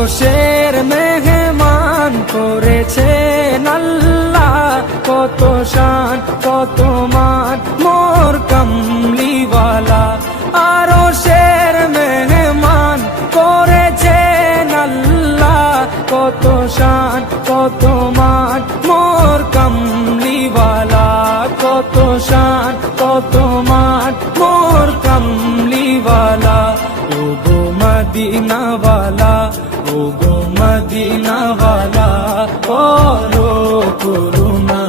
আরশের মেহমান করেছেন আল্লাহ, কত শান কত মান মোর কামলিওয়ালা। আরশের মেহমান করেছেন আল্লাহ, কত শান কত মান মোর কামলিওয়ালা, কত শান কত মান মোর কামলিওয়ালা। ও গো মদিনাওয়ালা, ও গো মদিনাওয়ালা, করো করুণা।